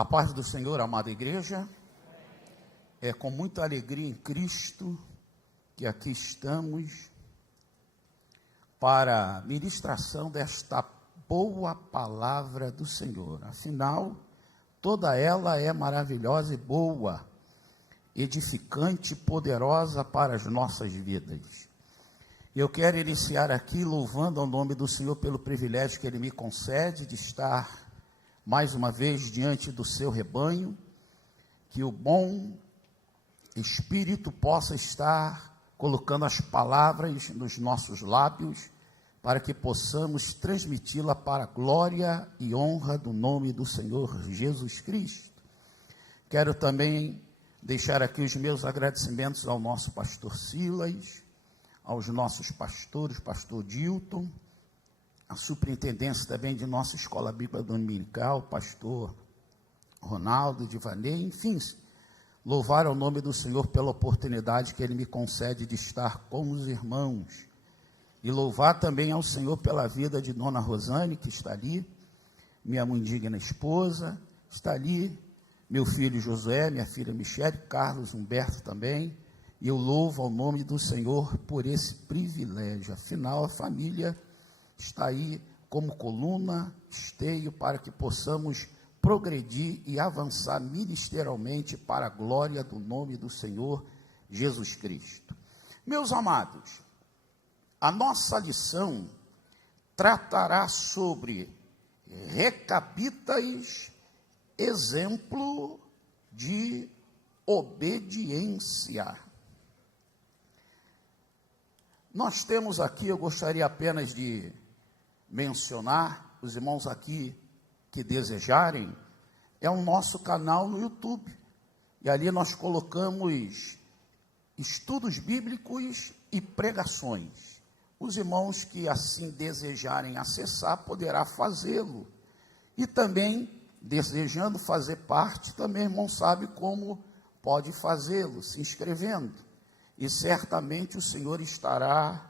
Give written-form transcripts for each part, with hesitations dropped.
A paz do Senhor, amada igreja. É com muita alegria em Cristo que aqui estamos para a ministração desta boa palavra do Senhor. Afinal, toda ela é maravilhosa e boa, edificante e poderosa para as nossas vidas. Eu quero iniciar aqui louvando ao nome do Senhor pelo privilégio que Ele me concede de estar mais uma vez diante do seu rebanho, que o bom Espírito possa estar colocando as palavras nos nossos lábios, para que possamos transmiti-la para a glória e honra do nome do Senhor Jesus Cristo. Quero também deixar aqui os meus agradecimentos ao nosso pastor Silas, aos nossos pastores, pastor Dilton, a superintendência também de nossa escola bíblica dominical, pastor Ronaldo, Divanei, enfim, louvar ao nome do Senhor pela oportunidade que Ele me concede de estar com os irmãos, e louvar também ao Senhor pela vida de dona Rosane, que está ali, minha muito digna esposa, está ali, meu filho Josué, minha filha Michele, Carlos, Humberto também, e eu louvo ao nome do Senhor por esse privilégio. Afinal, a família está aí como coluna, esteio, para que possamos progredir e avançar ministerialmente para a glória do nome do Senhor Jesus Cristo. Meus amados, a nossa lição tratará sobre recabitas, exemplo de obediência. Nós temos aqui, eu gostaria apenas de mencionar, os irmãos aqui que desejarem, é o nosso canal no YouTube, e ali nós colocamos estudos bíblicos e pregações. Os irmãos que assim desejarem acessar, poderá fazê-lo, e também, desejando fazer parte, também, irmão, sabe como pode fazê-lo, se inscrevendo, e certamente o Senhor estará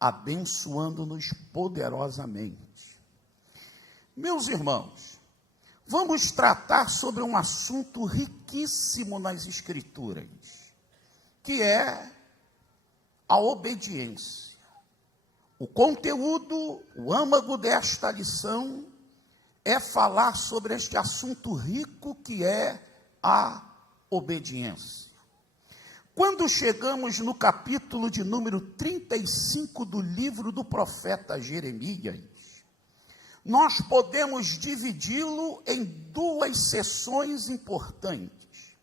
abençoando-nos poderosamente. Meus irmãos, vamos tratar sobre um assunto riquíssimo nas Escrituras, que é a obediência. O conteúdo, o âmago desta lição é falar sobre este assunto rico que é a obediência. Quando chegamos no capítulo de número 35 do livro do profeta Jeremias, nós podemos dividi-lo em duas sessões importantes.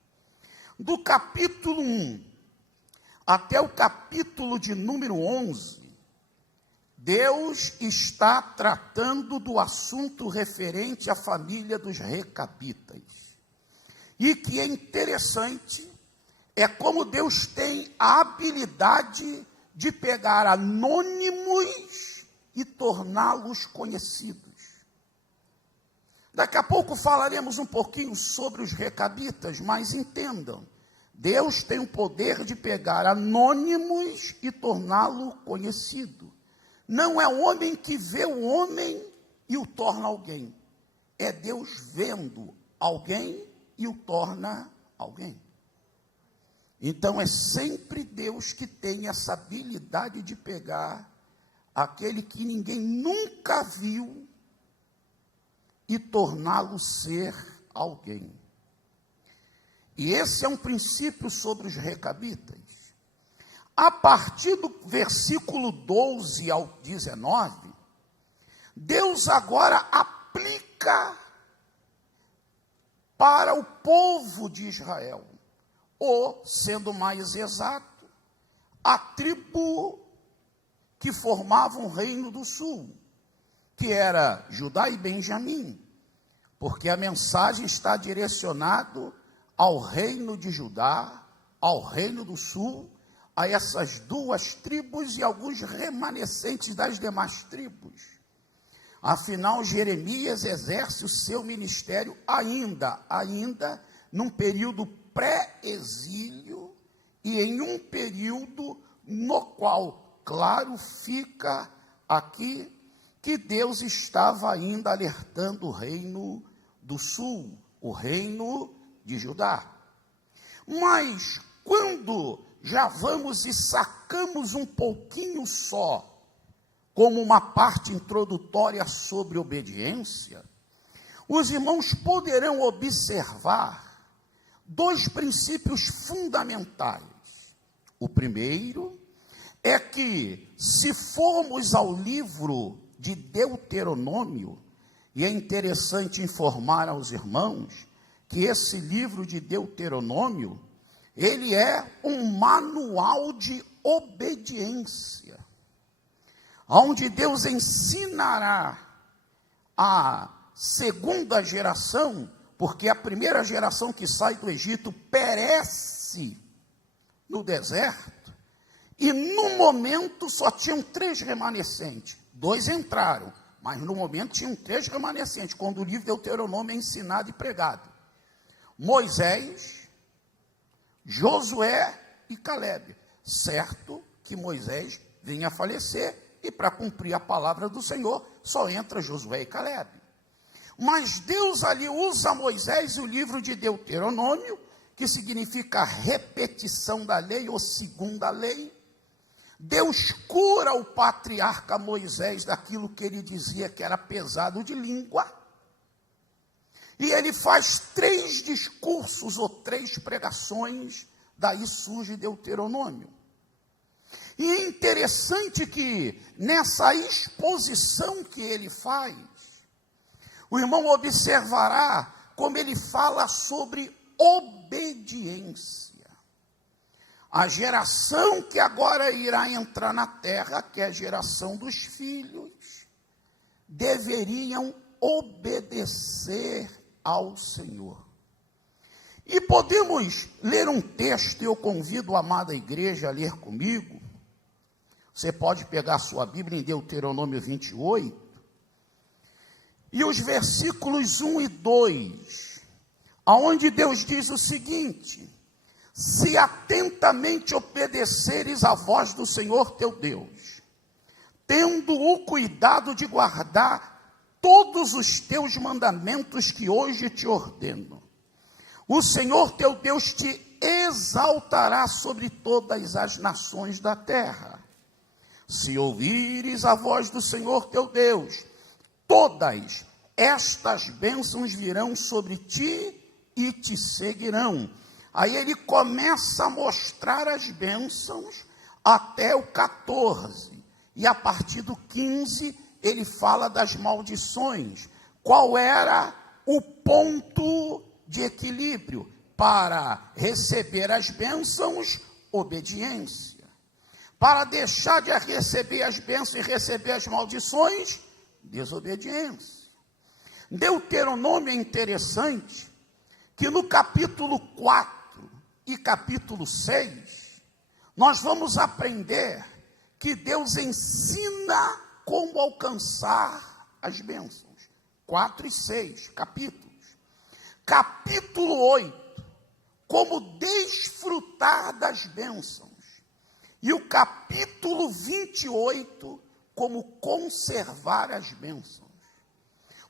Do capítulo 1 até o capítulo de número 11, Deus está tratando do assunto referente à família dos recabitas. E que é interessante, é como Deus tem a habilidade de pegar anônimos e torná-los conhecidos. Daqui a pouco falaremos um pouquinho sobre os recabitas, mas entendam, Deus tem o poder de pegar anônimos e torná-lo conhecido. Não é o homem que vê o homem e o torna alguém. É Deus vendo alguém e o torna alguém. Então é sempre Deus que tem essa habilidade de pegar aquele que ninguém nunca viu e torná-lo ser alguém. E esse é um princípio sobre os recabitas. A partir do versículo 12 ao 19, Deus agora aplica para o povo de Israel, ou, sendo mais exato, a tribo que formava o reino do sul, que era Judá e Benjamim, porque a mensagem está direcionada ao reino de Judá, ao reino do sul, a essas duas tribos e alguns remanescentes das demais tribos. Afinal, Jeremias exerce o seu ministério ainda num período pré-exílio e em um período no qual, claro, fica aqui que Deus estava ainda alertando o reino do sul, o reino de Judá. Mas quando já vamos e sacamos um pouquinho só, como uma parte introdutória sobre obediência, os irmãos poderão observar dois princípios fundamentais. O primeiro é que, se formos ao livro de Deuteronômio, e é interessante informar aos irmãos que esse livro de Deuteronômio, ele é um manual de obediência, onde Deus ensinará a segunda geração, porque a primeira geração que sai do Egito perece no deserto, e no momento só tinham 3 remanescentes, 2 entraram, mas no momento tinham 3 remanescentes, quando o livro de Deuteronômio é ensinado e pregado: Moisés, Josué e Calebe. Certo que Moisés vinha a falecer, e para cumprir a palavra do Senhor, só entra Josué e Calebe. Mas Deus ali usa Moisés e o livro de Deuteronômio, que significa repetição da lei ou segunda lei. Deus cura o patriarca Moisés daquilo que ele dizia que era pesado de língua. E ele faz 3 discursos ou 3 pregações, daí surge Deuteronômio. E é interessante que nessa exposição que ele faz, o irmão observará como ele fala sobre obediência. A geração que agora irá entrar na terra, que é a geração dos filhos, deveriam obedecer ao Senhor. E podemos ler um texto, e eu convido a amada igreja a ler comigo. Você pode pegar a sua Bíblia em Deuteronômio 28, e os versículos 1 e 2, aonde Deus diz o seguinte: se atentamente obedeceres à voz do Senhor teu Deus, tendo o cuidado de guardar todos os teus mandamentos que hoje te ordeno, o Senhor teu Deus te exaltará sobre todas as nações da terra. Se ouvires a voz do Senhor teu Deus, todas estas bênçãos virão sobre ti e te seguirão. Aí ele começa a mostrar as bênçãos até o 14. E a partir do 15, ele fala das maldições. Qual era o ponto de equilíbrio? Para receber as bênçãos, obediência. Para deixar de receber as bênçãos e receber as maldições, desobediência. Deuteronômio é interessante, que no capítulo 4 e capítulo 6, nós vamos aprender que Deus ensina como alcançar as bênçãos. 4 e 6 capítulos. Capítulo 8, como desfrutar das bênçãos. E o capítulo 28, como conservar as bênçãos.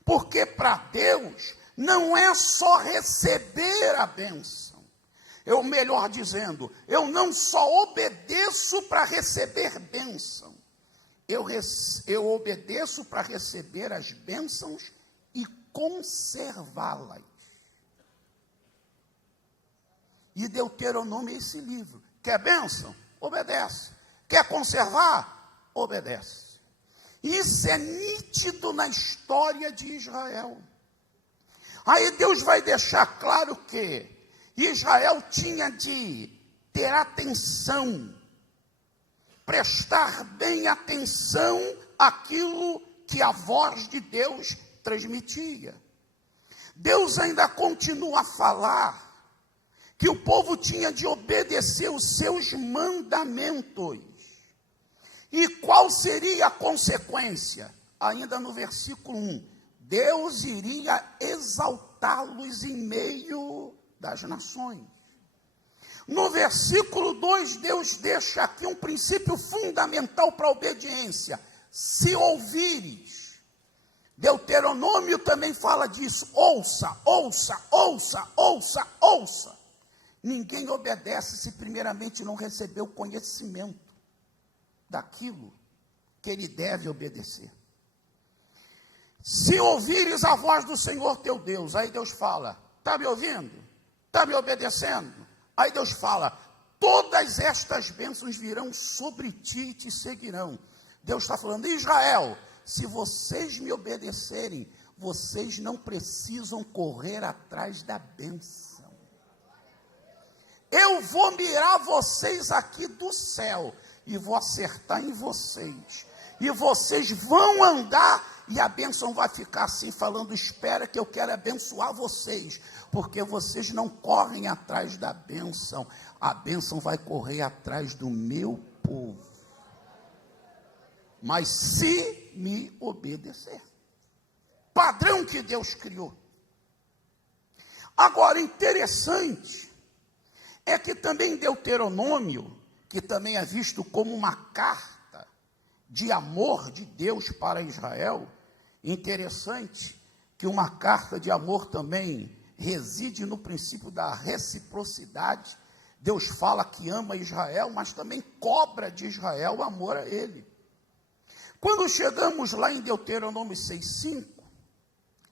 Porque para Deus não é só receber a bênção. Eu, melhor dizendo, eu não só obedeço para receber bênção. Eu obedeço para receber as bênçãos e conservá-las. E Deuteronômio é esse livro. Quer bênção? Obedece. Quer conservar? Obedece. Isso é nítido na história de Israel. Aí Deus vai deixar claro que Israel tinha de ter atenção, prestar bem atenção àquilo que a voz de Deus transmitia. Deus ainda continua a falar que o povo tinha de obedecer os seus mandamentos. E qual seria a consequência? Ainda no versículo 1, Deus iria exaltá-los em meio das nações. No versículo 2, Deus deixa aqui um princípio fundamental para a obediência. Se ouvires, Deuteronômio também fala disso. Ouça, ouça, ouça, ouça, ouça. Ninguém obedece se primeiramente não receber o conhecimento daquilo que ele deve obedecer. Se ouvires a voz do Senhor teu Deus, aí Deus fala, está me ouvindo? Está me obedecendo? Aí Deus fala, todas estas bênçãos virão sobre ti e te seguirão. Deus está falando, Israel, se vocês me obedecerem, vocês não precisam correr atrás da bênção. Eu vou mirar vocês aqui do céu e vou acertar em vocês. E vocês vão andar e a bênção vai ficar assim, falando, espera que eu quero abençoar vocês, porque vocês não correm atrás da bênção, a bênção vai correr atrás do meu povo. Mas se me obedecer, padrão que Deus criou. Agora, interessante, é que também Deuteronômio, que também é visto como uma carta de amor de Deus para Israel, interessante que uma carta de amor também reside no princípio da reciprocidade. Deus fala que ama Israel, mas também cobra de Israel o amor a ele. Quando chegamos lá em Deuteronômio 6,5,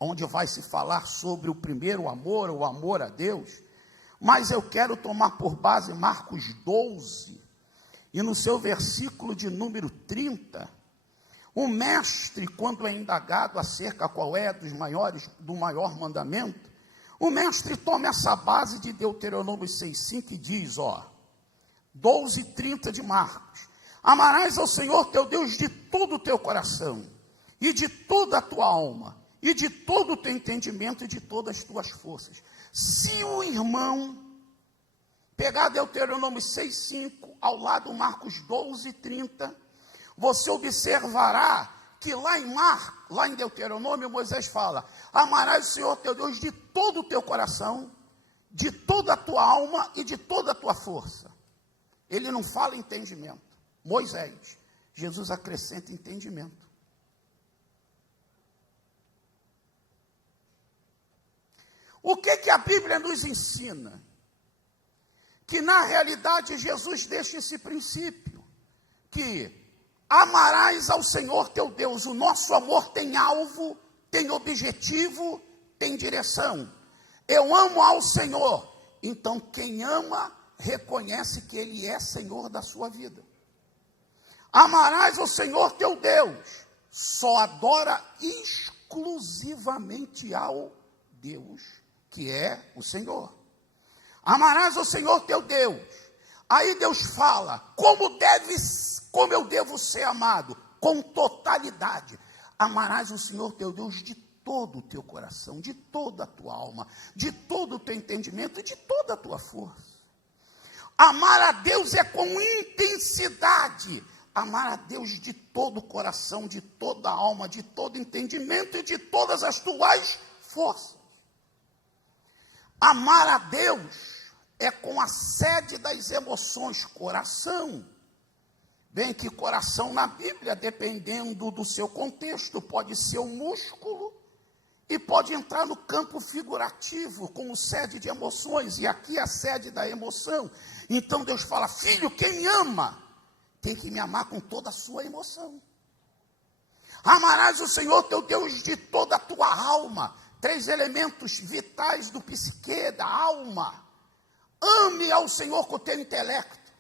onde vai se falar sobre o primeiro amor, o amor a Deus, mas eu quero tomar por base Marcos 12, e no seu versículo de número 30, o mestre, quando é indagado acerca qual é do maior mandamento, o mestre toma essa base de Deuteronômio 6,5 e diz, 12:30 de Marcos, amarás ao Senhor teu Deus de todo o teu coração, e de toda a tua alma, e de todo o teu entendimento, e de todas as tuas forças. Se o irmão pegar Deuteronômio 6,5, ao lado Marcos 12:30, você observará que lá em Deuteronômio, Moisés fala, amarás o Senhor teu Deus de todo o teu coração, de toda a tua alma e de toda a tua força. Ele não fala entendimento. Moisés, Jesus acrescenta entendimento. O que a Bíblia nos ensina? Que na realidade Jesus deixa esse princípio, que amarás ao Senhor teu Deus. O nosso amor tem alvo, tem objetivo, tem direção. Eu amo ao Senhor. Então quem ama, reconhece que Ele é Senhor da sua vida. Amarás ao Senhor teu Deus. Só adora exclusivamente ao Deus, que é o Senhor. Amarás ao Senhor teu Deus. Aí Deus fala, como eu devo ser amado? Com totalidade. Amarás o Senhor teu Deus de todo o teu coração, de toda a tua alma, de todo o teu entendimento e de toda a tua força. Amar a Deus é com intensidade. Amar a Deus de todo o coração, de toda a alma, de todo o entendimento e de todas as tuas forças. Amar a Deus é com a sede das emoções, coração. Bem que coração na Bíblia, dependendo do seu contexto, pode ser um músculo e pode entrar no campo figurativo, como sede de emoções, e aqui é a sede da emoção. Então Deus fala, filho, quem me ama, tem que me amar com toda a sua emoção. Amarás o Senhor teu Deus de toda a tua alma. 3 elementos vitais do psique, da alma. Ame ao Senhor com o teu intelecto.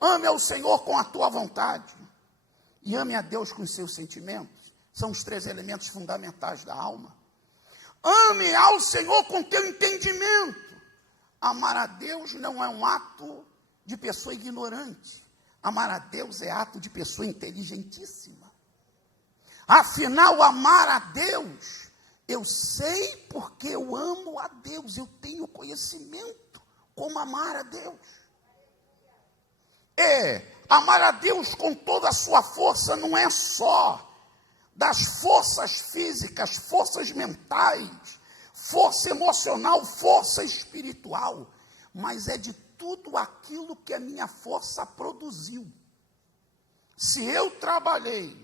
Ame ao Senhor com a tua vontade. E ame a Deus com os seus sentimentos. São os 3 elementos fundamentais da alma. Ame ao Senhor com o teu entendimento. Amar a Deus não é um ato de pessoa ignorante. Amar a Deus é ato de pessoa inteligentíssima. Afinal, amar a Deus, eu sei porque eu amo a Deus, eu tenho conhecimento como amar a Deus. Amar a Deus com toda a sua força não é só das forças físicas, forças mentais, força emocional, força espiritual, mas é de tudo aquilo que a minha força produziu. Se eu trabalhei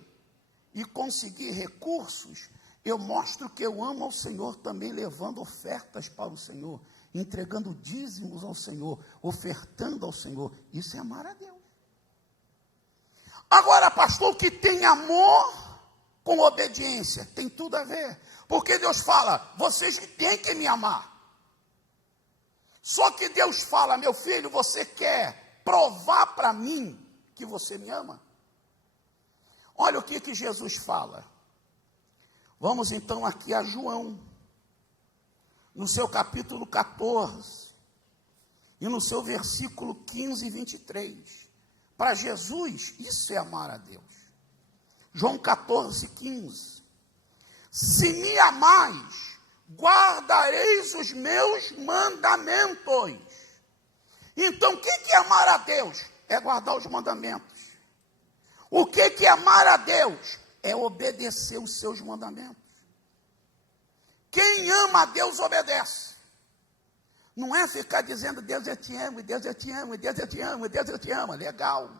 e conseguir recursos, eu mostro que eu amo ao Senhor também, levando ofertas para o Senhor, entregando dízimos ao Senhor, ofertando ao Senhor. Isso é amar a Deus. Agora, pastor, o que tem amor com obediência? Tem tudo a ver. Porque Deus fala, vocês têm que me amar. Só que Deus fala, meu filho, você quer provar para mim que você me ama? Olha o que Jesus fala. Vamos então aqui a João, no seu capítulo 14, e no seu versículo 15 e 23. Para Jesus, isso é amar a Deus. João 14, 15. Se me amais, guardareis os meus mandamentos. Então, o que é amar a Deus? É guardar os mandamentos. O que é amar a Deus? É obedecer os seus mandamentos. Quem ama a Deus, obedece. Não é ficar dizendo, Deus eu te amo, Deus eu te amo, Deus eu te amo, Deus eu te amo. Legal,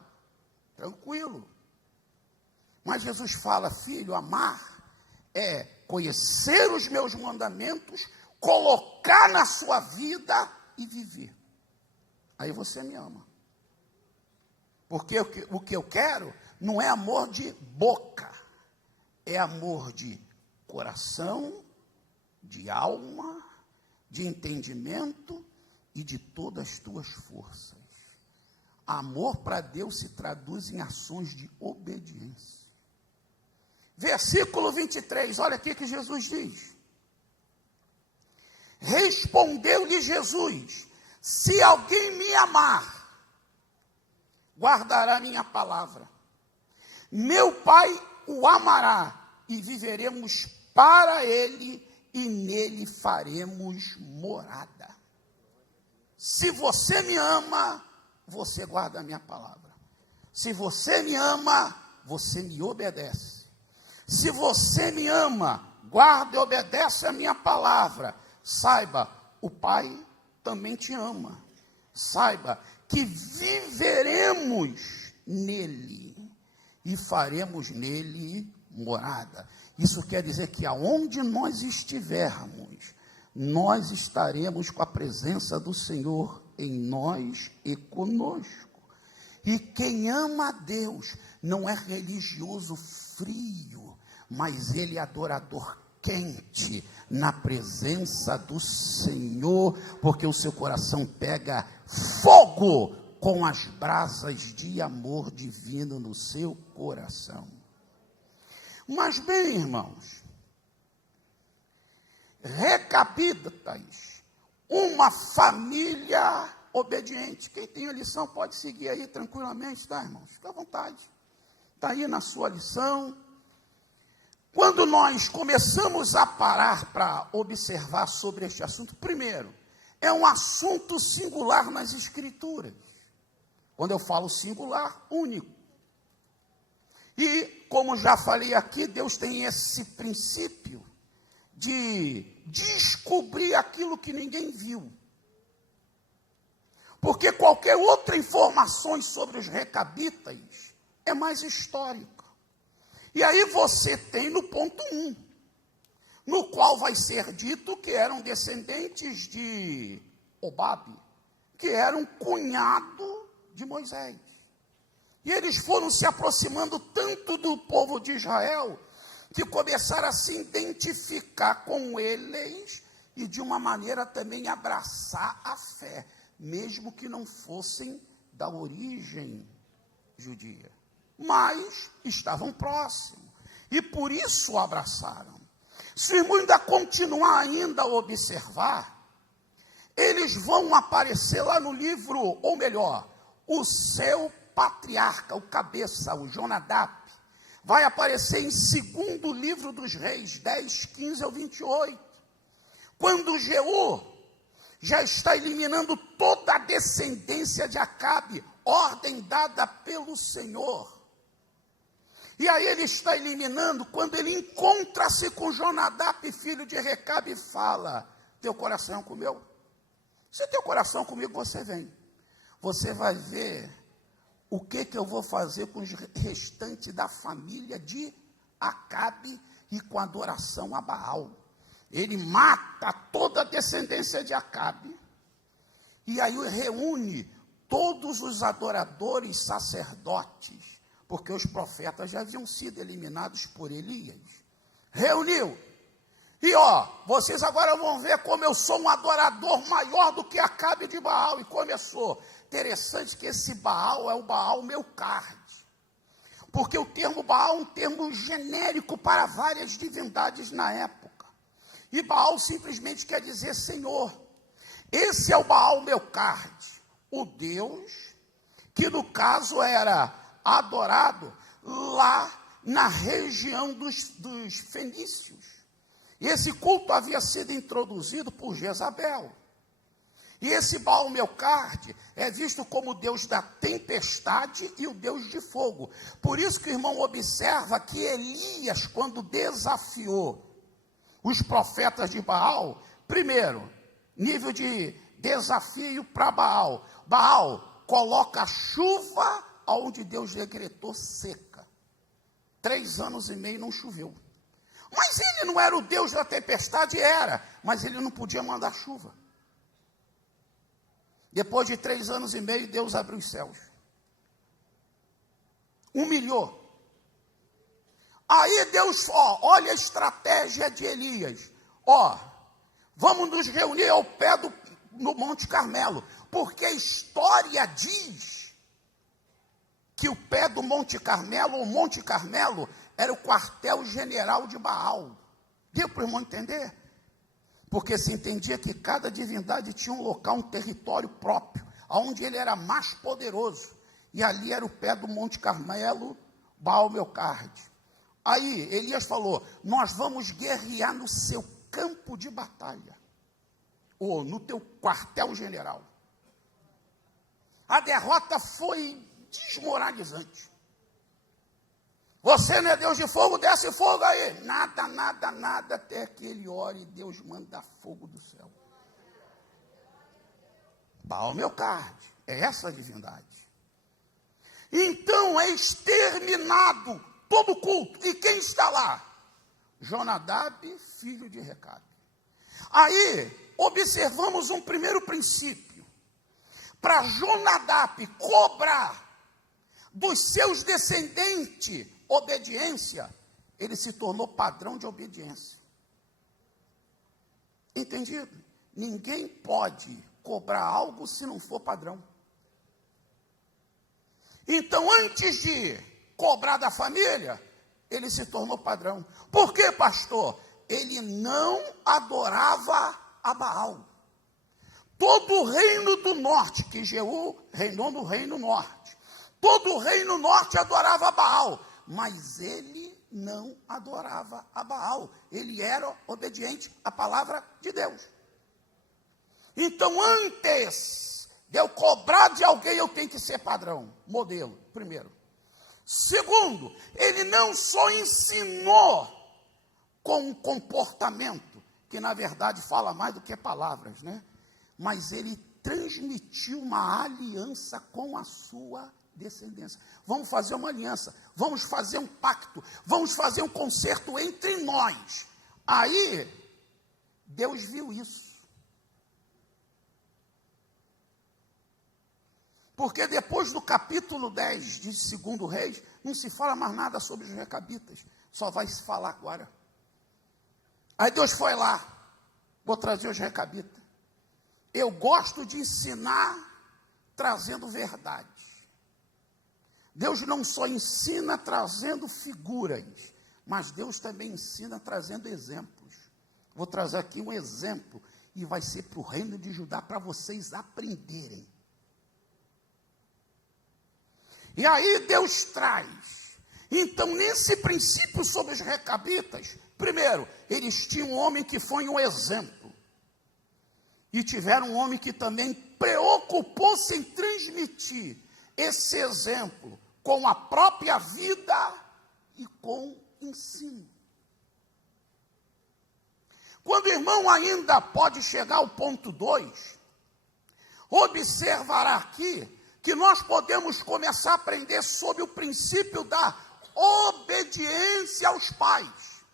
tranquilo. Mas Jesus fala, filho, amar é conhecer os meus mandamentos, colocar na sua vida e viver. Aí você me ama. Porque o que eu quero não é amor de boca, é amor de coração, de alma, de entendimento e de todas as tuas forças. Amor para Deus se traduz em ações de obediência. Versículo 23, olha aqui que Jesus diz. Respondeu-lhe Jesus, se alguém me amar, guardará minha palavra. Meu Pai o amará e viveremos para ele e nele faremos morada. Se você me ama, você guarda a minha palavra. Se você me ama, você me obedece. Se você me ama, guarda e obedece a minha palavra. Saiba, o Pai também te ama. Saiba que viveremos nele e faremos nele morada. Isso quer dizer que aonde nós estivermos, nós estaremos com a presença do Senhor em nós e conosco. E quem ama a Deus não é religioso frio, mas ele é adorador quente na presença do Senhor, porque o seu coração pega fogo com as brasas de amor divino no seu coração. Mas bem, irmãos, recapitas uma família obediente. Quem tem a lição pode seguir aí tranquilamente, tá, irmãos? Fica à vontade. Está aí na sua lição. Quando nós começamos a parar para observar sobre este assunto, primeiro, é um assunto singular nas Escrituras. Quando eu falo singular, único. E, como já falei aqui, Deus tem esse princípio de descobrir aquilo que ninguém viu. Porque qualquer outra informação sobre os recabitas é mais histórica. E aí você tem no ponto 1, no qual vai ser dito que eram descendentes de Obabe, que era um cunhado de Moisés. E eles foram se aproximando tanto do povo de Israel, que começaram a se identificar com eles e de uma maneira também abraçar a fé, mesmo que não fossem da origem judia. Mas estavam próximos, e por isso o abraçaram. Se o irmão ainda continuar ainda a observar, eles vão aparecer lá no livro, ou melhor, o seu patriarca, o cabeça, o Jonadab, vai aparecer em 2º livro dos reis, 10, 15 ao 28, quando Jeú já está eliminando toda a descendência de Acabe, ordem dada pelo Senhor. E aí ele está eliminando, quando ele encontra-se com Jonadab, filho de Recabe, e fala, teu coração com o meu? Se teu coração comigo, você vem. Você vai ver o que eu vou fazer com os restantes da família de Acabe e com adoração a Baal. Ele mata toda a descendência de Acabe. E aí reúne todos os adoradores sacerdotes, porque os profetas já haviam sido eliminados por Elias. Reuniu. E vocês agora vão ver como eu sou um adorador maior do que Acabe de Baal. E começou. Interessante que esse Baal é o Baal Melcarte. Porque o termo Baal é um termo genérico para várias divindades na época. E Baal simplesmente quer dizer Senhor. Esse é o Baal Melcarte, o Deus que no caso era adorado lá na região dos fenícios. E esse culto havia sido introduzido por Jezabel. E esse Baal Melcarte é visto como o Deus da tempestade e o Deus de fogo. Por isso que o irmão observa que Elias, quando desafiou os profetas de Baal, primeiro, nível de desafio para Baal. Baal coloca chuva onde Deus decretou seca. 3 anos e meio não choveu. Mas ele não era o Deus da tempestade, era. Mas ele não podia mandar chuva. Depois de 3 anos e meio, Deus abriu os céus. Humilhou. Aí Deus, olha a estratégia de Elias. Vamos nos reunir ao pé no Monte Carmelo. Porque a história diz que o pé do Monte Carmelo, o Monte Carmelo, era o quartel-general de Baal. Deu para o irmão entender? Porque se entendia que cada divindade tinha um local, um território próprio, onde ele era mais poderoso. E ali era o pé do Monte Carmelo, Baal Melcarte. Aí Elias falou, nós vamos guerrear no seu campo de batalha, ou no teu quartel-general. A derrota foi desmoralizante. Você não é Deus de fogo, desce fogo aí. Nada, até que ele ore e Deus manda fogo do céu. Baal Melcarte, é essa a divindade. Então é exterminado todo o culto. E quem está lá? Jonadab, filho de Recabe. Aí, observamos um primeiro princípio. Para Jonadab cobrar dos seus descendentes obediência, ele se tornou padrão de obediência. Entendido? Ninguém pode cobrar algo se não for padrão. Então, antes de cobrar da família, ele se tornou padrão. Por quê, pastor? Ele não adorava a Baal. Todo o reino do norte, que Jeú reinou no reino norte, todo o reino norte adorava a Baal, mas ele não adorava a Baal. Ele era obediente à palavra de Deus. Então, antes de eu cobrar de alguém, eu tenho que ser padrão, modelo, primeiro. Segundo, ele não só ensinou com um comportamento, que na verdade fala mais do que palavras, né? Mas ele transmitiu uma aliança com a sua descendência. Vamos fazer uma aliança, vamos fazer um pacto, vamos fazer um concerto entre nós. Aí, Deus viu isso. Porque depois do capítulo 10 de 2 Reis, não se fala mais nada sobre os recabitas, só vai se falar agora. Aí Deus foi lá, vou trazer os recabitas. Eu gosto de ensinar trazendo verdade. Deus não só ensina trazendo figuras, mas Deus também ensina trazendo exemplos. Vou trazer aqui um exemplo, e vai ser para o reino de Judá, para vocês aprenderem. E aí Deus traz. Então, nesse princípio sobre os recabitas, primeiro, eles tinham um homem que foi um exemplo. E tiveram um homem que também preocupou-se em transmitir esse exemplo com a própria vida e com ensino. Quando o irmão ainda pode chegar ao ponto 2, observará aqui que nós podemos começar a aprender sobre o princípio da obediência aos pais.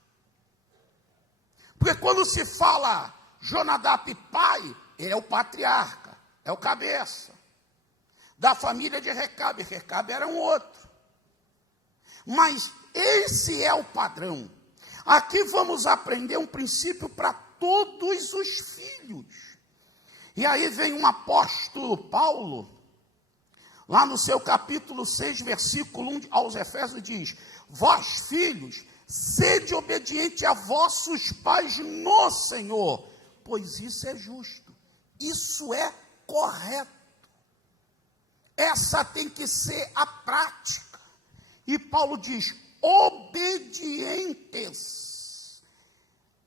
Porque quando se fala Jonadab pai, ele é o patriarca, é o cabeça da família de Recabe. Recabe era um outro. Mas esse é o padrão. Aqui vamos aprender um princípio para todos os filhos. E aí vem um apóstolo Paulo, lá no seu capítulo 6, versículo 1 aos Efésios, diz: vós, filhos, sede obediente a vossos pais no Senhor, pois isso é justo, isso é correto. Essa tem que ser a prática. E Paulo diz: obedientes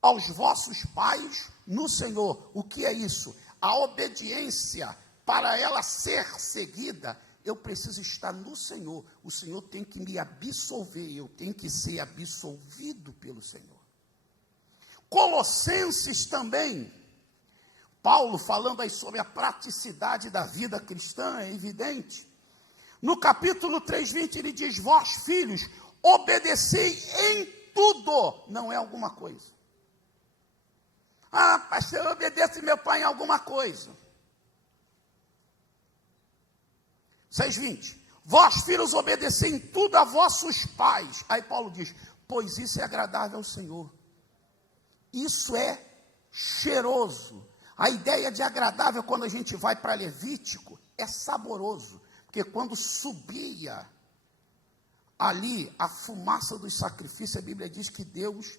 aos vossos pais no Senhor. O que é isso? A obediência, para ela ser seguida, eu preciso estar no Senhor. O Senhor tem que me absolver, eu tenho que ser absolvido pelo Senhor. Colossenses também, Paulo falando aí sobre a praticidade da vida cristã, é evidente. No capítulo 3:20 ele diz: vós, filhos, obedecei em tudo. Não é alguma coisa. Ah, pastor, eu obedeço meu pai em alguma coisa. 6:20. Vós, filhos, obedecei em tudo a vossos pais. Aí Paulo diz: pois isso é agradável ao Senhor. Isso é cheiroso. A ideia de agradável, quando a gente vai para Levítico, é saboroso. Porque quando subia ali a fumaça dos sacrifícios, a Bíblia diz que Deus,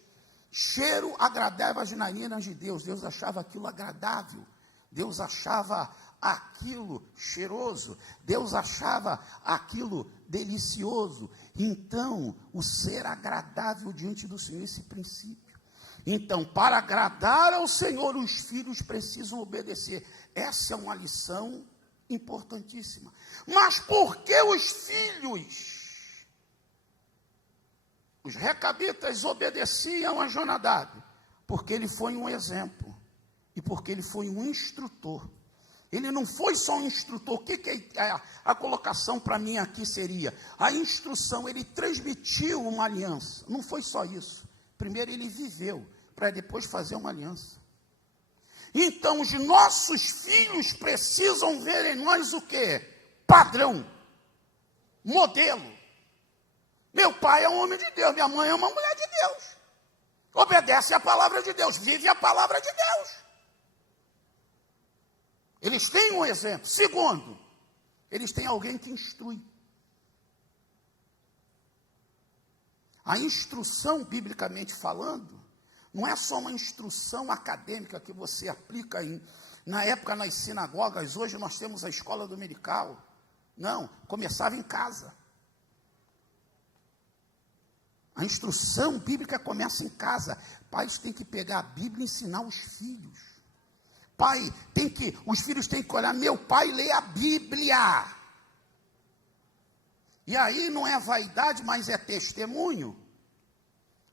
cheiro agradável às narinas de Deus. Deus achava aquilo agradável. Deus achava aquilo cheiroso. Deus achava aquilo delicioso. Então, o ser agradável diante do Senhor, esse princípio. Então, para agradar ao Senhor, os filhos precisam obedecer. Essa é uma lição importantíssima. Mas por que os filhos, os recabitas, obedeciam a Jonadab? Porque ele foi um exemplo. E porque ele foi um instrutor. Ele não foi só um instrutor. O que a colocação para mim aqui seria? A instrução, ele transmitiu uma aliança. Não foi só isso. Primeiro ele viveu, para depois fazer uma aliança. Então os nossos filhos precisam ver em nós o quê? Padrão, modelo. Meu pai é um homem de Deus, minha mãe é uma mulher de Deus. Obedece à palavra de Deus, vive a palavra de Deus. Eles têm um exemplo. Segundo, eles têm alguém que instrui. A instrução, biblicamente falando, não é só uma instrução acadêmica que você aplica na época nas sinagogas. Hoje nós temos a escola dominical. Não, começava em casa. A instrução bíblica começa em casa. Pais têm que pegar a Bíblia e ensinar os filhos. Os filhos têm que olhar, meu pai lê a Bíblia. E aí não é vaidade, mas é testemunho.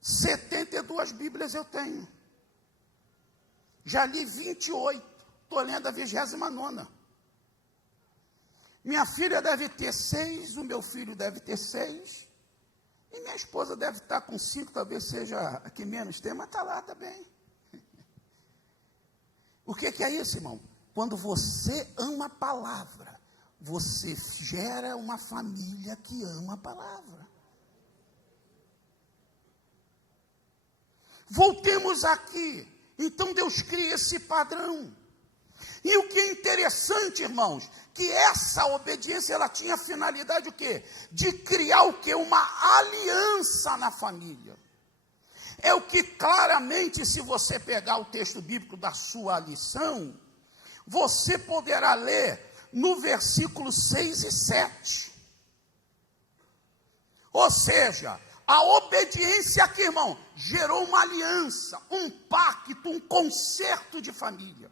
72 Bíblias eu tenho. Já li 28. Estou lendo a 29ª. Minha filha deve ter 6, o meu filho deve ter 6. E minha esposa deve estar com 5, talvez seja a que menos tem, mas está lá também. O que é isso, irmão? Quando você ama a palavra, você gera uma família que ama a palavra. Voltemos aqui. Então Deus cria esse padrão. E o que é interessante, irmãos, que essa obediência, ela tinha a finalidade o quê? De criar o quê? Uma aliança na família. É o que claramente, se você pegar o texto bíblico da sua lição, você poderá ler no versículo 6 e 7. Ou seja, a obediência aqui, irmão, gerou uma aliança, um pacto, um concerto de família.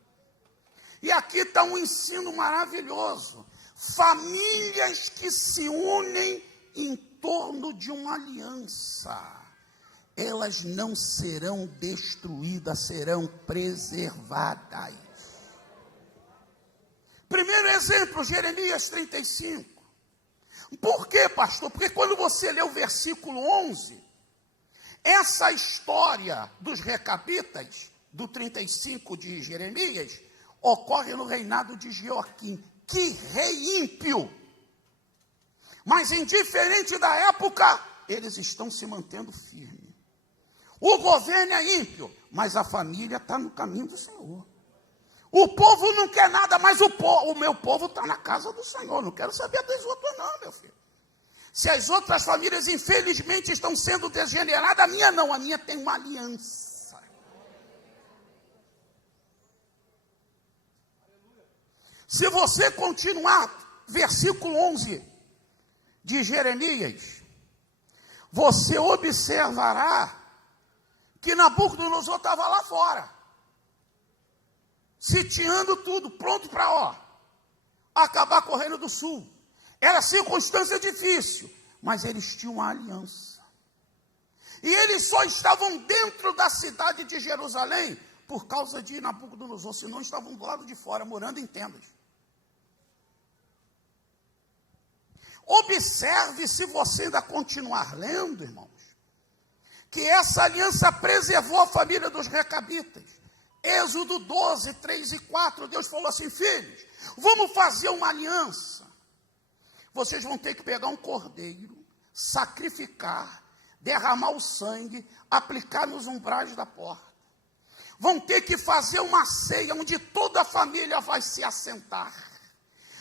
E aqui está um ensino maravilhoso. Famílias que se unem em torno de uma aliança, elas não serão destruídas, serão preservadas. Primeiro exemplo, Jeremias 35. Por quê, pastor? Porque quando você lê o versículo 11, essa história dos recabitas, do 35 de Jeremias, ocorre no reinado de Joaquim. Que rei ímpio! Mas indiferente da época, eles estão se mantendo firmes. O governo é ímpio, mas a família está no caminho do Senhor. O povo não quer nada, mas o meu povo está na casa do Senhor. Não quero saber das outras não, meu filho. Se as outras famílias, infelizmente, estão sendo degeneradas, a minha não. A minha tem uma aliança. Se você continuar, versículo 11 de Jeremias, você observará que Nabucodonosor estava lá fora, sitiando tudo, pronto para acabar correndo do sul. Era circunstância difícil, mas eles tinham uma aliança. E eles só estavam dentro da cidade de Jerusalém por causa de Nabucodonosor, senão estavam do lado de fora, morando em tendas. Observe, se você ainda continuar lendo, irmãos, que essa aliança preservou a família dos recabitas. Êxodo 12, 3 e 4, Deus falou assim: filhos, vamos fazer uma aliança. Vocês vão ter que pegar um cordeiro, sacrificar, derramar o sangue, aplicar nos umbrais da porta. Vão ter que fazer uma ceia onde toda a família vai se assentar.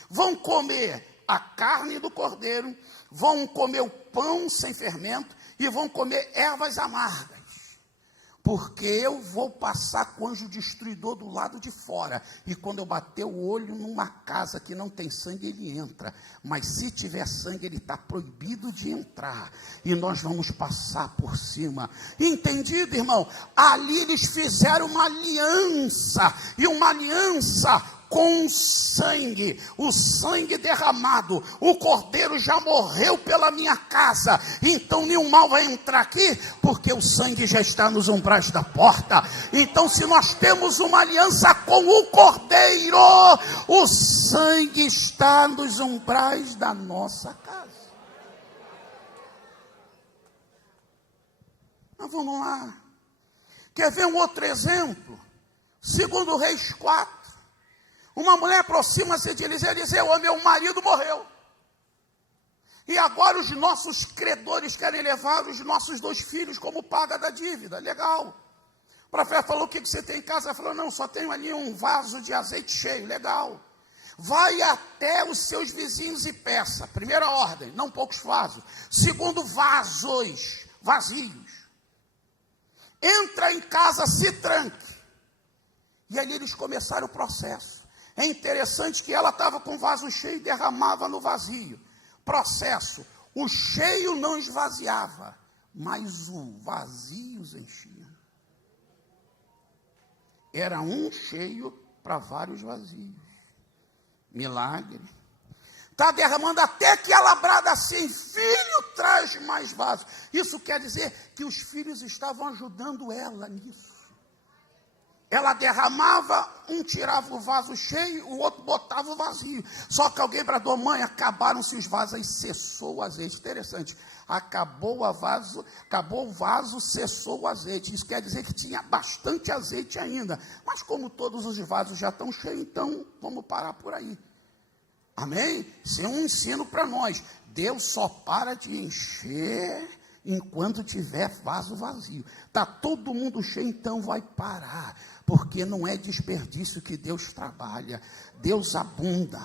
Vão comer a carne do cordeiro, vão comer o pão sem fermento e vão comer ervas amargas. Porque eu vou passar com o anjo destruidor do lado de fora. E quando eu bater o olho numa casa que não tem sangue, ele entra. Mas se tiver sangue, ele está proibido de entrar. E nós vamos passar por cima. Entendido, irmão? Ali eles fizeram uma aliança. E uma aliança com sangue, o sangue derramado. O cordeiro já morreu pela minha casa, então nenhum mal vai entrar aqui, porque o sangue já está nos umbrais da porta. Então, se nós temos uma aliança com o cordeiro, o sangue está nos umbrais da nossa casa. Mas vamos lá. Quer ver um outro exemplo? Segundo Reis 4. Uma mulher aproxima-se de Eliseu e diz: o meu marido morreu. E agora os nossos credores querem levar os nossos 2 filhos como paga da dívida. Legal. O profeta falou: o que você tem em casa? Ela falou: não, só tenho ali um vaso de azeite cheio. Legal. Vai até os seus vizinhos e peça. Primeira ordem, não poucos vasos. Segundo, vasos vazios. Entra em casa, se tranque. E aí eles começaram o processo. É interessante que ela estava com o vaso cheio e derramava no vazio. Processo: o cheio não esvaziava, mas o vazio os enchia. Era um cheio para vários vazios. Milagre. Está derramando até que ela brada assim: filho, traz mais vasos. Isso quer dizer que os filhos estavam ajudando ela nisso. Ela derramava, um tirava o vaso cheio, o outro botava o vazio. Só que alguém bradou: mãe, acabaram-se os vasos. Aí cessou o azeite. Interessante. Acabou o vaso, cessou o azeite. Isso quer dizer que tinha bastante azeite ainda. Mas como todos os vasos já estão cheios, então vamos parar por aí. Amém? Isso é um ensino para nós. Deus só para de encher enquanto tiver vaso vazio. Está todo mundo cheio, então vai parar. Porque não é desperdício que Deus trabalha. Deus abunda.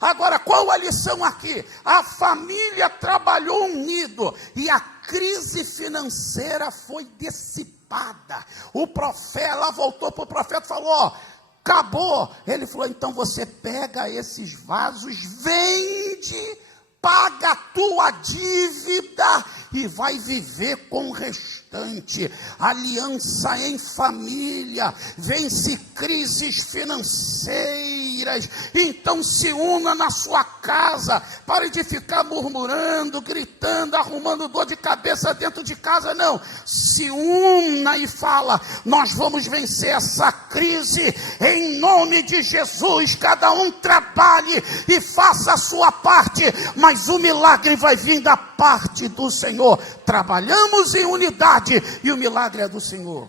Agora, qual a lição aqui? A família trabalhou unido e a crise financeira foi dissipada. O profeta, ela voltou para o profeta e falou: acabou. Ele falou: então você pega esses vasos, vende, paga a tua dívida e vai viver com o restante. Aliança em família vence crises financeiras. famílias. Então se una na sua casa. Pare de ficar murmurando, gritando, arrumando dor de cabeça dentro de casa. Não, se una e fala: nós vamos vencer essa crise em nome de Jesus. Cada um trabalhe e faça a sua parte, mas o milagre vai vir da parte do Senhor. Trabalhamos em unidade e o milagre é do Senhor.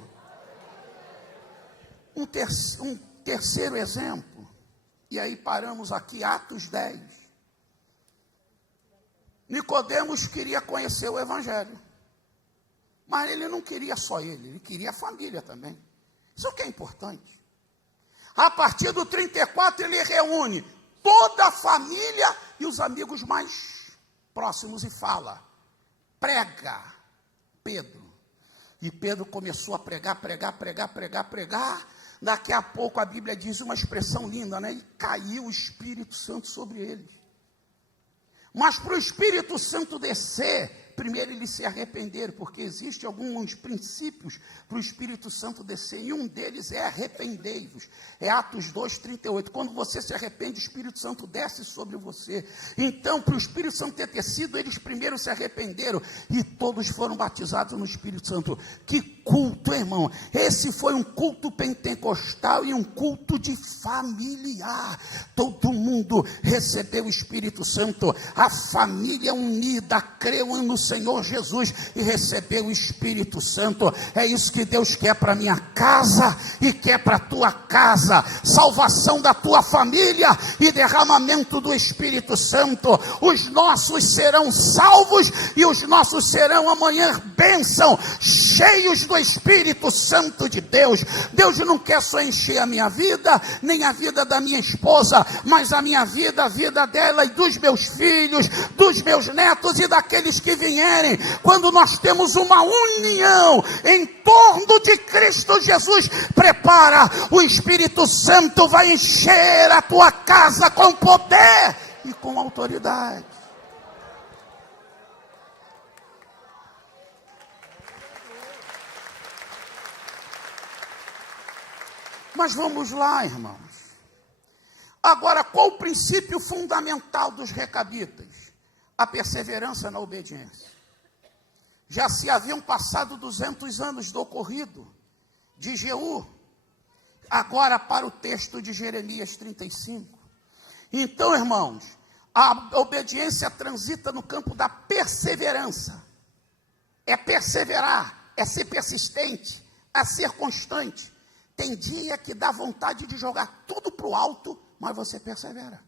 Um terceiro exemplo, e aí paramos aqui, Atos 10. Nicodemos queria conhecer o Evangelho, mas ele não queria só ele queria a família também. Isso que é importante. A partir do 34 ele reúne toda a família e os amigos mais próximos e fala: prega, Pedro. E Pedro começou a pregar. Daqui a pouco a Bíblia diz uma expressão linda, né? E caiu o Espírito Santo sobre eles. Mas para o Espírito Santo descer, primeiro eles se arrependeram, porque existem alguns princípios para o Espírito Santo descer, e um deles é arrependei-vos. É Atos 2:38. Quando você se arrepende, o Espírito Santo desce sobre você. Então, para o Espírito Santo ter descido, eles primeiro se arrependeram, e todos foram batizados no Espírito Santo. Que culto, irmão! Esse foi um culto pentecostal e um culto de familiar. Todo mundo recebeu o Espírito Santo. A família unida creu no Senhor Jesus e recebeu o Espírito Santo. É isso que Deus quer para minha casa e quer para a tua casa: salvação da tua família e derramamento do Espírito Santo. Os nossos serão salvos e os nossos serão amanhã bênção, cheios do Espírito Santo de Deus. Deus não quer só encher a minha vida, nem a vida da minha esposa, mas a minha vida, a vida dela e dos meus filhos, dos meus netos e daqueles que vierem. Quando nós temos uma união em torno de Cristo Jesus, prepara, o Espírito Santo vai encher a tua casa com poder e com autoridade. Mas vamos lá, irmãos. Agora, qual o princípio fundamental dos recabitas? A perseverança na obediência. Já se haviam passado 200 anos do ocorrido de Jeú, agora para o texto de Jeremias 35. Então, irmãos, a obediência transita no campo da perseverança. É perseverar, é ser persistente, é ser constante. Tem dia que dá vontade de jogar tudo para o alto, mas você persevera.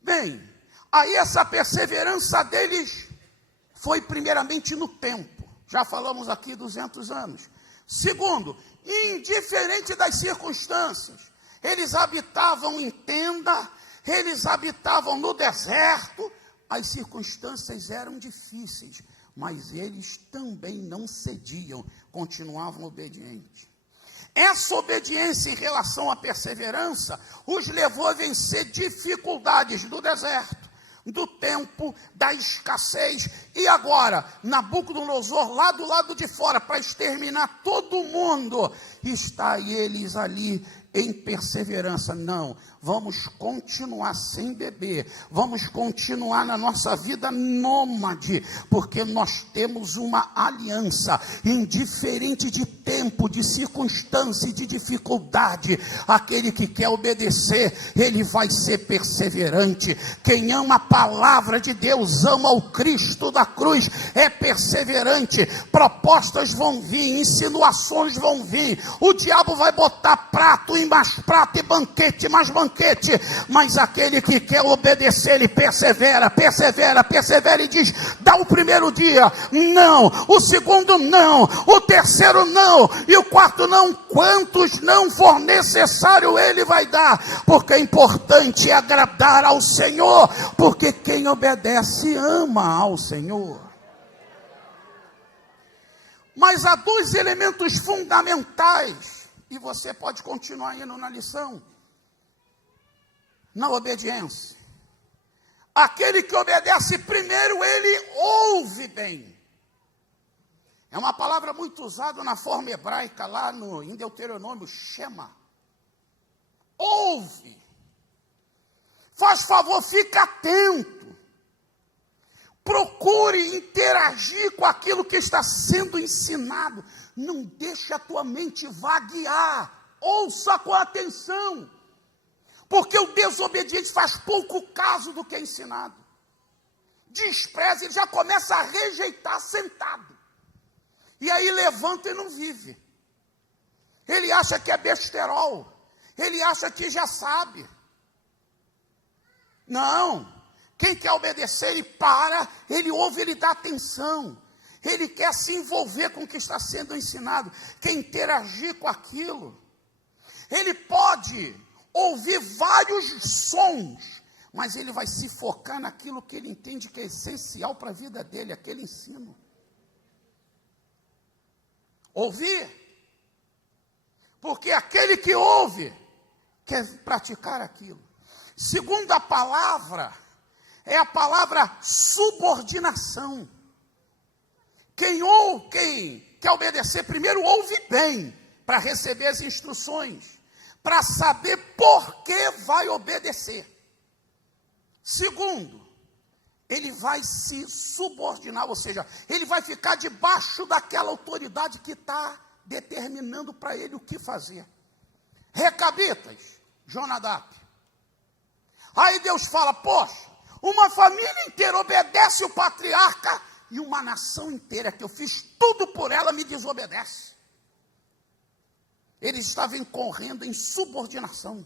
Bem, aí essa perseverança deles foi primeiramente no tempo. Já falamos aqui 200 anos. Segundo, indiferente das circunstâncias. Eles habitavam em tenda, eles habitavam no deserto. As circunstâncias eram difíceis, mas eles também não cediam, continuavam obedientes. Essa obediência em relação à perseverança os levou a vencer dificuldades do deserto, do tempo, da escassez. E agora, Nabucodonosor, lá do lado de fora, para exterminar todo mundo, está eles ali em perseverança. Não, vamos continuar sem beber, vamos continuar na nossa vida nômade, porque nós temos uma aliança, indiferente de tempo, de circunstância e de dificuldade. Aquele que quer obedecer, ele vai ser perseverante. Quem ama a palavra de Deus, ama o Cristo da cruz, é perseverante. Propostas vão vir, insinuações vão vir, o diabo vai botar prato em mais prato e banquete, mais banquete, mas aquele que quer obedecer, ele persevera e diz: dá o primeiro dia, não, o segundo não, o terceiro não, e o quarto não, quantos não for necessário ele vai dar, porque é importante agradar ao Senhor, porque quem obedece ama ao Senhor. Mas há dois elementos fundamentais, e você pode continuar indo na lição, na obediência. Aquele que obedece primeiro, ele ouve bem. É uma palavra muito usada na forma hebraica, lá em Deuteronômio, Shema. Ouve. Faz favor, fica atento. Procure interagir com aquilo que está sendo ensinado. Não deixe a tua mente vaguear. Ouça com atenção. Porque o desobediente faz pouco caso do que é ensinado. Despreza, ele já começa a rejeitar sentado. E aí levanta e não vive. Ele acha que é besterol. Ele acha que já sabe. Não. Quem quer obedecer, ele para, ele ouve, ele dá atenção. Ele quer se envolver com o que está sendo ensinado, quer interagir com aquilo. Ele pode ouvir vários sons, mas ele vai se focar naquilo que ele entende que é essencial para a vida dele, aquele ensino. Ouvir, porque aquele que ouve quer praticar aquilo. Segunda palavra é a palavra subordinação. Quem quer obedecer, primeiro ouve bem, para receber as instruções, para saber por que vai obedecer. Segundo, ele vai se subordinar, ou seja, ele vai ficar debaixo daquela autoridade que está determinando para ele o que fazer. Recabitas, Jonadab. Aí Deus fala, poxa, uma família inteira obedece o patriarca e uma nação inteira que eu fiz tudo por ela me desobedece. Eles estavam correndo em subordinação.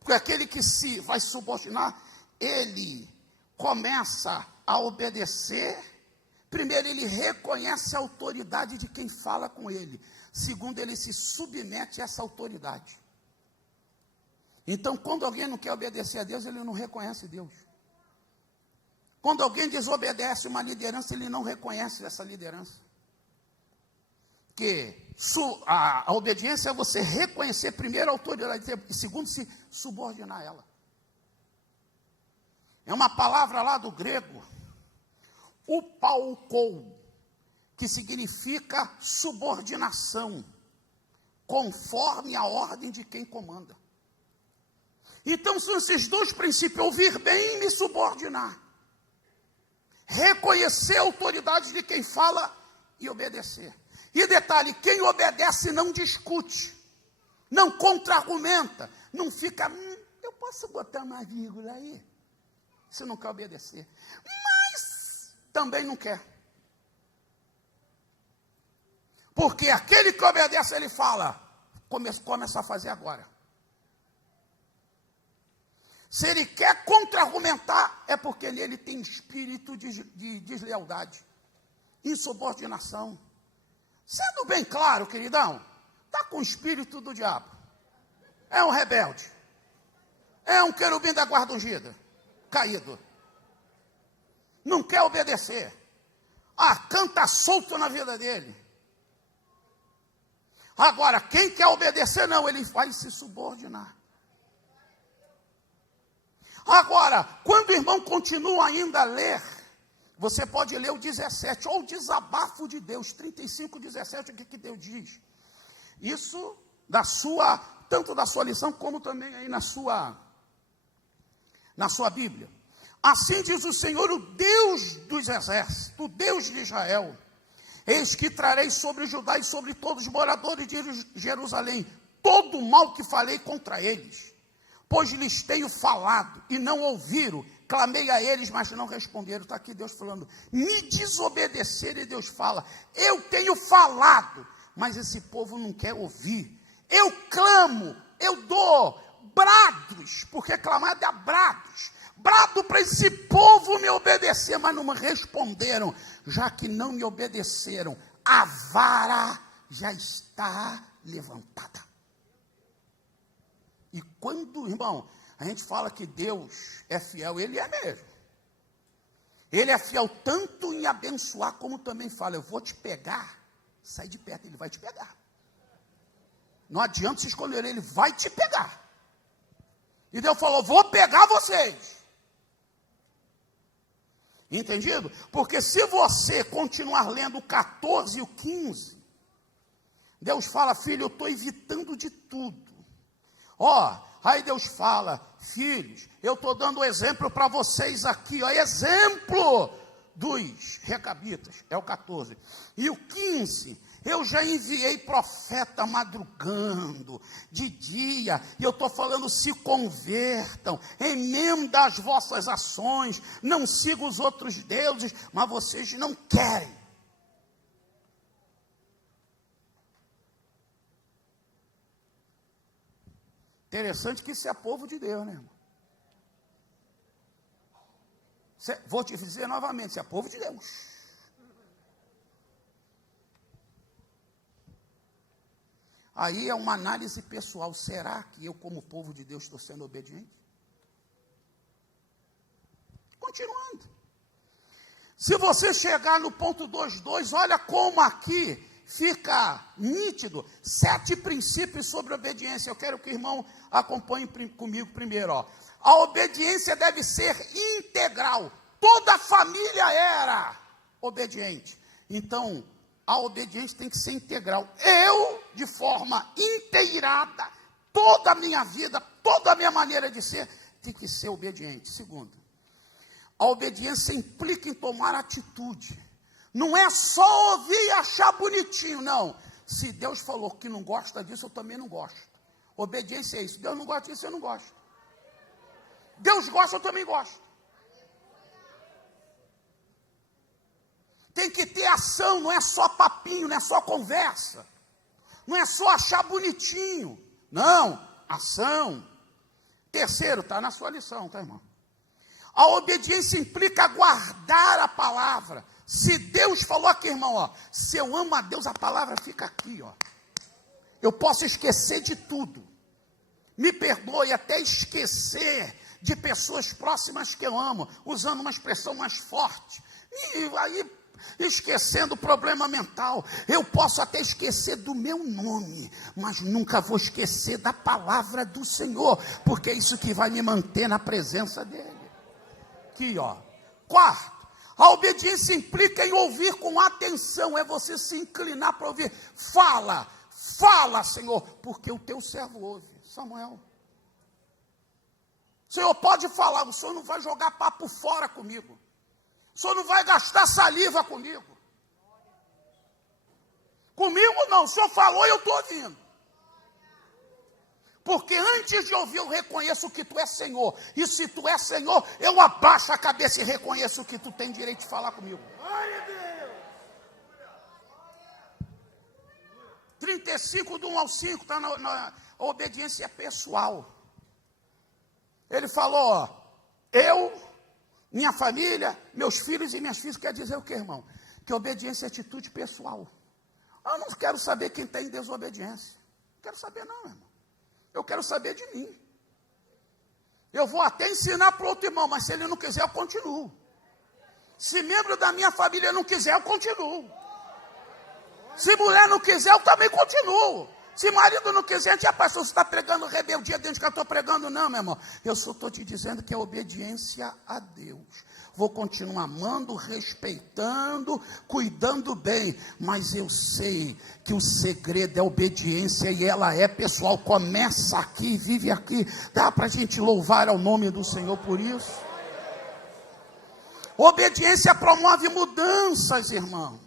Porque aquele que se vai subordinar, ele começa a obedecer. Primeiro, ele reconhece a autoridade de quem fala com ele. Segundo, ele se submete a essa autoridade. Então, quando alguém não quer obedecer a Deus, ele não reconhece Deus. Quando alguém desobedece uma liderança, ele não reconhece essa liderança. Que a obediência é você reconhecer primeiro a autoridade e segundo, se subordinar a ela. É uma palavra lá do grego, upaukou, que significa subordinação, conforme a ordem de quem comanda. Então são esses dois princípios, ouvir bem e me subordinar. Reconhecer a autoridade de quem fala e obedecer. E detalhe, quem obedece não discute, não contra-argumenta, não fica, eu posso botar uma vírgula aí? Você não quer obedecer, mas também não quer. Porque aquele que obedece, ele fala, começa a fazer agora. Se ele quer contra-argumentar, é porque nele tem espírito de deslealdade, insubordinação. Sendo bem claro, queridão, está com o espírito do diabo. É um rebelde. É um querubim da guarda ungida, caído. Não quer obedecer. Canta solto na vida dele. Agora, quem quer obedecer, não, ele vai se subordinar. Agora, quando o irmão continua ainda a ler, você pode ler o 17, ou o desabafo de Deus, 35, 17, o que Deus diz. Isso tanto da sua lição, como também aí na sua Bíblia. Assim diz o Senhor, o Deus dos exércitos, o Deus de Israel, eis que trarei sobre Judá e sobre todos os moradores de Jerusalém, todo o mal que falei contra eles. Pois lhes tenho falado e não ouviram, clamei a eles, mas não responderam. Está aqui Deus falando, me desobedeceram, e Deus fala, eu tenho falado, mas esse povo não quer ouvir. Eu clamo, eu dou brados, porque clamar dá brados, brado para esse povo me obedecer, mas não me responderam. Já que não me obedeceram, a vara já está levantada. E quando, irmão, a gente fala que Deus é fiel, Ele é mesmo. Ele é fiel tanto em abençoar, como também fala, eu vou te pegar, sai de perto, Ele vai te pegar. Não adianta se escolher, Ele vai te pegar. E Deus falou, vou pegar vocês. Entendido? Porque se você continuar lendo o 14 e o 15, Deus fala, filho, eu estou evitando de tudo. Aí Deus fala: filhos, eu estou dando exemplo para vocês aqui, ó, exemplo dos recabitas, é o 14. E o 15, eu já enviei profeta madrugando, de dia, e eu estou falando: se convertam, emenda as vossas ações, não sigam os outros deuses, mas vocês não querem. Interessante que isso é povo de Deus, né, irmão? Vou te dizer novamente, isso é povo de Deus. Aí é uma análise pessoal. Será que eu, como povo de Deus, estou sendo obediente? Continuando. Se você chegar no ponto 2.2, olha como aqui fica nítido 7 princípios sobre obediência. Eu quero que o irmão acompanhe comigo primeiro. Ó. A obediência deve ser integral. Toda a família era obediente. Então, a obediência tem que ser integral. Eu, de forma inteirada, toda a minha vida, toda a minha maneira de ser, tem que ser obediente. Segundo, a obediência implica em tomar atitude. Não é só ouvir e achar bonitinho, não. Se Deus falou que não gosta disso, eu também não gosto. Obediência é isso. Deus não gosta disso, eu não gosto. Deus gosta, eu também gosto. Tem que ter ação, não é só papinho, não é só conversa. Não é só achar bonitinho. Não, ação. Terceiro, está na sua lição, tá, irmão? A obediência implica guardar a palavra. Se Deus falou aqui, irmão, ó, se eu amo a Deus, a palavra fica aqui, ó. Eu posso esquecer de tudo. Me perdoe, até esquecer de pessoas próximas que eu amo, usando uma expressão mais forte. E aí, esquecendo o problema mental. Eu posso até esquecer do meu nome, mas nunca vou esquecer da palavra do Senhor, porque é isso que vai me manter na presença dEle. Aqui, ó. Quarto, a obediência implica em ouvir com atenção, é você se inclinar para ouvir. Fala, Senhor, porque o teu servo ouve. Samuel, o Senhor pode falar, o Senhor não vai jogar papo fora comigo. O Senhor não vai gastar saliva comigo. Comigo não, o Senhor falou e eu estou ouvindo. Porque antes de ouvir eu reconheço que tu és Senhor. E se tu és Senhor, eu abaixo a cabeça e reconheço que tu tem direito de falar comigo. 35 do 1 ao 5, está na obediência pessoal. Ele falou, ó, eu, minha família, meus filhos e minhas filhas. Quer dizer o que, irmão? Que obediência é atitude pessoal. Eu não quero saber quem tem desobediência. Não quero saber não, irmão. Eu quero saber de mim. Eu vou até ensinar para o outro irmão, mas se ele não quiser, eu continuo. Se membro da minha família não quiser, eu continuo. Se mulher não quiser, eu também continuo. Se marido não quiser, tia pastor, você está pregando rebeldia dentro que eu estou pregando? Não, meu irmão. Eu só estou te dizendo que é obediência a Deus. Vou continuar amando, respeitando, cuidando bem. Mas eu sei que o segredo é obediência e ela é pessoal. Começa aqui, vive aqui. Dá para a gente louvar ao nome do Senhor por isso? Obediência promove mudanças, irmãos.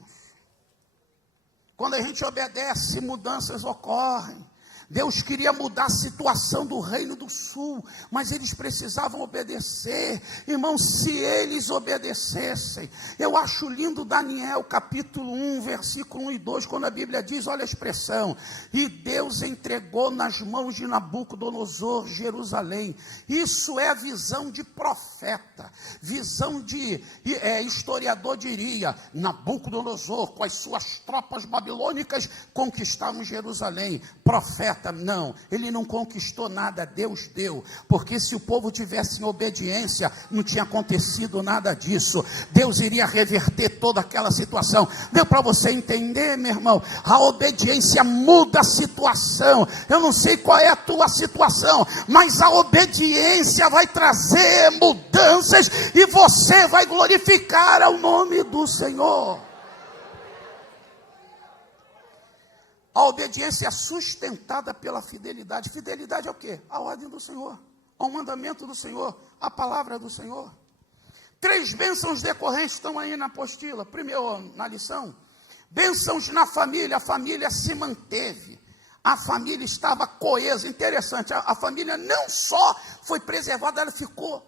Quando a gente obedece, mudanças ocorrem. Deus queria mudar a situação do reino do sul, mas eles precisavam obedecer. Irmãos, se eles obedecessem, eu acho lindo Daniel capítulo 1, versículo 1 e 2, quando a Bíblia diz, olha a expressão, e Deus entregou nas mãos de Nabucodonosor Jerusalém. Isso é a visão de profeta, visão de historiador diria, Nabucodonosor com as suas tropas babilônicas conquistaram Jerusalém. Profeta, não, ele não conquistou nada, Deus deu, porque se o povo tivesse em obediência, não tinha acontecido nada disso, Deus iria reverter toda aquela situação. Deu para você entender, meu irmão? A obediência muda a situação. Eu não sei qual é a tua situação, mas a obediência vai trazer mudanças, e você vai glorificar ao nome do Senhor. A obediência é sustentada pela fidelidade. Fidelidade é o quê? A ordem do Senhor, ao mandamento do Senhor, a palavra do Senhor. 3 bênçãos decorrentes estão aí na apostila. Primeiro, na lição, bênçãos na família. A família se manteve, a família estava coesa. Interessante, a família não só foi preservada, ela ficou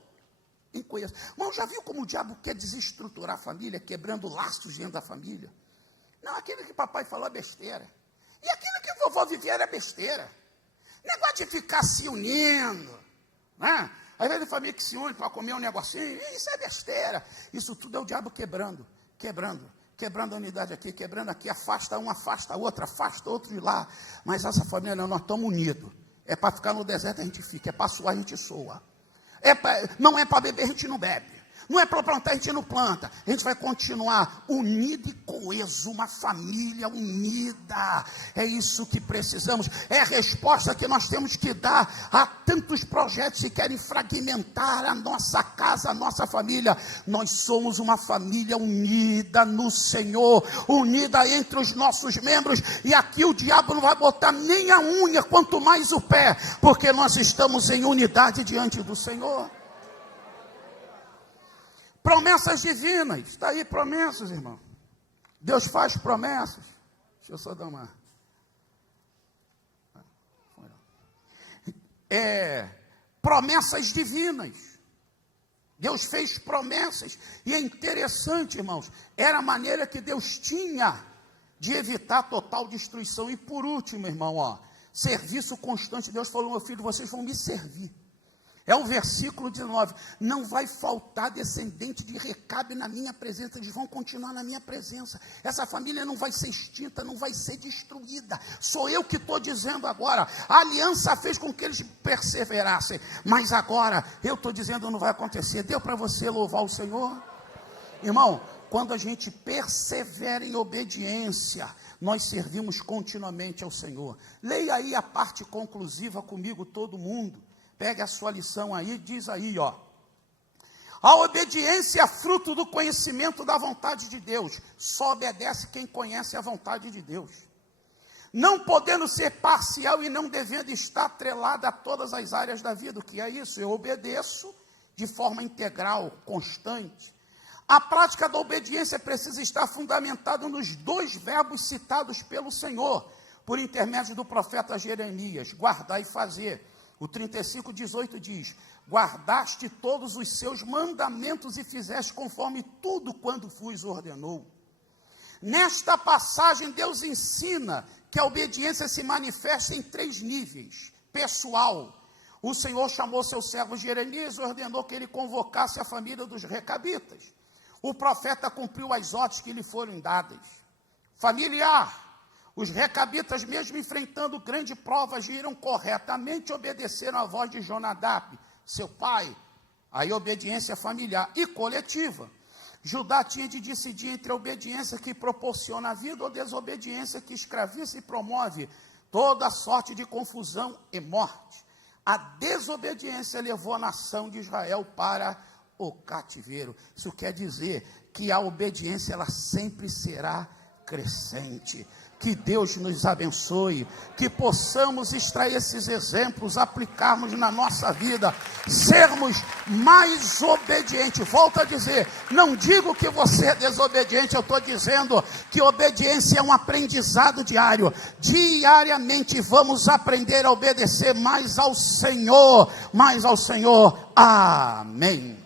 em coesa. Mas já viu como o diabo quer desestruturar a família, quebrando laços dentro da família? Não, aquilo que papai falou é besteira, e aquilo que vovó vivia era besteira. Negócio de ficar se unindo, né? Às vezes a família que se une para comer um negocinho, isso é besteira. Isso tudo é o diabo quebrando a unidade aqui, quebrando aqui, afasta um, afasta outro de lá. Mas essa família, não, nós estamos unidos. É para ficar no deserto, a gente fica. É para suar, a gente soa. Não é para beber, a gente não bebe. Não é para plantar, a gente não planta. A gente vai continuar unido e coeso, uma família unida. É isso que precisamos. É a resposta que nós temos que dar a tantos projetos que querem fragmentar a nossa casa, a nossa família. Nós somos uma família unida no Senhor, unida entre os nossos membros. E aqui o diabo não vai botar nem a unha, quanto mais o pé, porque nós estamos em unidade diante do Senhor. Promessas divinas, está aí promessas, irmão. Deus faz promessas. Deixa eu só dar uma. Promessas divinas. Deus fez promessas. E é interessante, irmãos, era a maneira que Deus tinha de evitar total destruição. E por último, irmão, serviço constante. Deus falou: meu filho, vocês vão me servir. É o versículo 19, não vai faltar descendente de Recabe na minha presença, eles vão continuar na minha presença. Essa família não vai ser extinta, não vai ser destruída. Sou eu que estou dizendo agora. A aliança fez com que eles perseverassem, mas agora eu estou dizendo não vai acontecer. Deu para você louvar o Senhor? Irmão, quando a gente persevera em obediência, nós servimos continuamente ao Senhor. Leia aí a parte conclusiva comigo, todo mundo. Pegue a sua lição aí, diz aí, a obediência é fruto do conhecimento da vontade de Deus. Só obedece quem conhece a vontade de Deus. Não podendo ser parcial e não devendo estar atrelada a todas as áreas da vida. O que é isso? Eu obedeço de forma integral, constante. A prática da obediência precisa estar fundamentada nos 2 verbos citados pelo Senhor, por intermédio do profeta Jeremias: guardar e fazer. O 35:18 diz: guardaste todos os seus mandamentos e fizeste conforme tudo quando vos ordenou. Nesta passagem, Deus ensina que a obediência se manifesta em 3 níveis. Pessoal, o Senhor chamou seu servo Jeremias e ordenou que ele convocasse a família dos recabitas. O profeta cumpriu as ordens que lhe foram dadas. Familiar, os recabitas, mesmo enfrentando grande prova, agiram corretamente, obedeceram à voz de Jonadab, seu pai. Aí obediência familiar e coletiva. Judá tinha de decidir entre a obediência que proporciona a vida ou desobediência que escraviza e promove toda sorte de confusão e morte. A desobediência levou a nação de Israel para o cativeiro. Isso quer dizer que a obediência ela sempre será crescente. Que Deus nos abençoe, que possamos extrair esses exemplos, aplicarmos na nossa vida, sermos mais obedientes. Volto a dizer, não digo que você é desobediente, eu estou dizendo que obediência é um aprendizado diário. Diariamente vamos aprender a obedecer mais ao Senhor, mais ao Senhor. Amém.